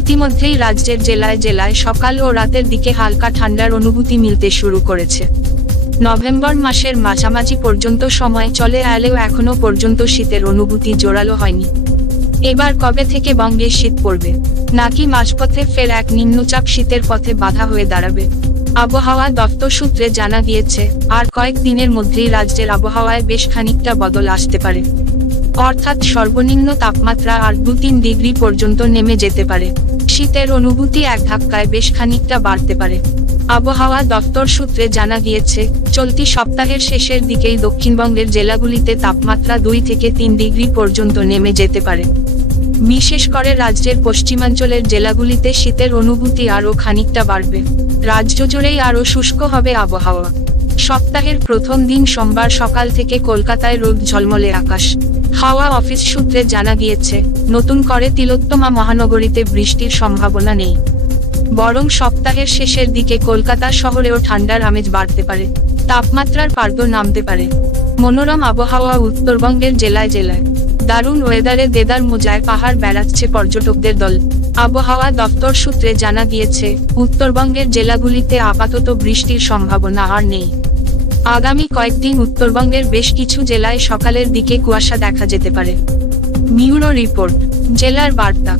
ইতিমধ্যেই রাজ্যের জেলায় জেলায় সকাল ও রাতের দিকে হালকা ঠান্ডার অনুভূতি মিলতে শুরু করেছে। নভেম্বর মাসের মাঝামাঝি পর্যন্ত সময় চলে এলেও এখনও পর্যন্ত শীতের অনুভূতি জোরালো হয়নি। এবার কবে থেকে বঙ্গে শীত পড়বে? নাকি মাঝপথে ফের এক নিম্নচাপ শীতের পথে বাধা হয়ে দাঁড়াবে? আবহাওয়া দপ্তর সূত্রে জানা গিয়েছে, আর কয়েক দিনের মধ্যেই রাজ্যের আবহাওয়ায় বেশ খানিকটা বদল আসতে পারে। অর্থাৎ সর্বনিম্ন তাপমাত্রা আর দু তিন ডিগ্রি পর্যন্ত নেমে যেতে পারে। শীতের অনুভূতি এক ধাক্কায় বেশ খানিকটা বাড়তে পারে। আবহাওয়া দপ্তর সূত্রে জানা গিয়েছে, চলতি সপ্তাহের শেষের দিকেই দক্ষিণবঙ্গের জেলাগুলিতে তাপমাত্রা দুই থেকে তিন ডিগ্রি পর্যন্ত নেমে যেতে পারে। বিশেষ করে রাজ্যের পশ্চিমাঞ্চলের জেলাগুলিতে শীতের অনুভূতি আরও খানিকটা বাড়বে। রাজ্য জুড়েই আরও শুষ্ক হবে আবহাওয়া। সপ্তাহের প্রথম দিন সোমবার সকাল থেকে কলকাতায় রোদ ঝলমলে আকাশ। হাওয়া অফিস সূত্রে জানা গিয়েছে, নতুন করে তিলোত্তমা মহানগরীতে বৃষ্টির সম্ভাবনা নেই। বরং সপ্তাহের শেষের দিকে কলকাতা শহরেও ঠান্ডার আমেজ বাড়তে পারে, তাপমাত্রার পার্দ নামতে পারে। মনোরম আবহাওয়া উত্তরবঙ্গের জেলায় জেলায়। দারুণ ওয়েদারে দেদার মোজায় পাহাড় বেড়াচ্ছে পর্যটকদের দল। আবহাওয়া দপ্তর সূত্রে জানা গিয়েছে, উত্তরবঙ্গের জেলাগুলিতে আপাতত বৃষ্টির সম্ভাবনা আর নেই। আগামী কয়েকদিন উত্তরবঙ্গের বেশ কিছু জেলায় সকালের দিকে কুয়াশা দেখা যেতে পারে। মিউরো রিপোর্ট, জেলার বার্তা।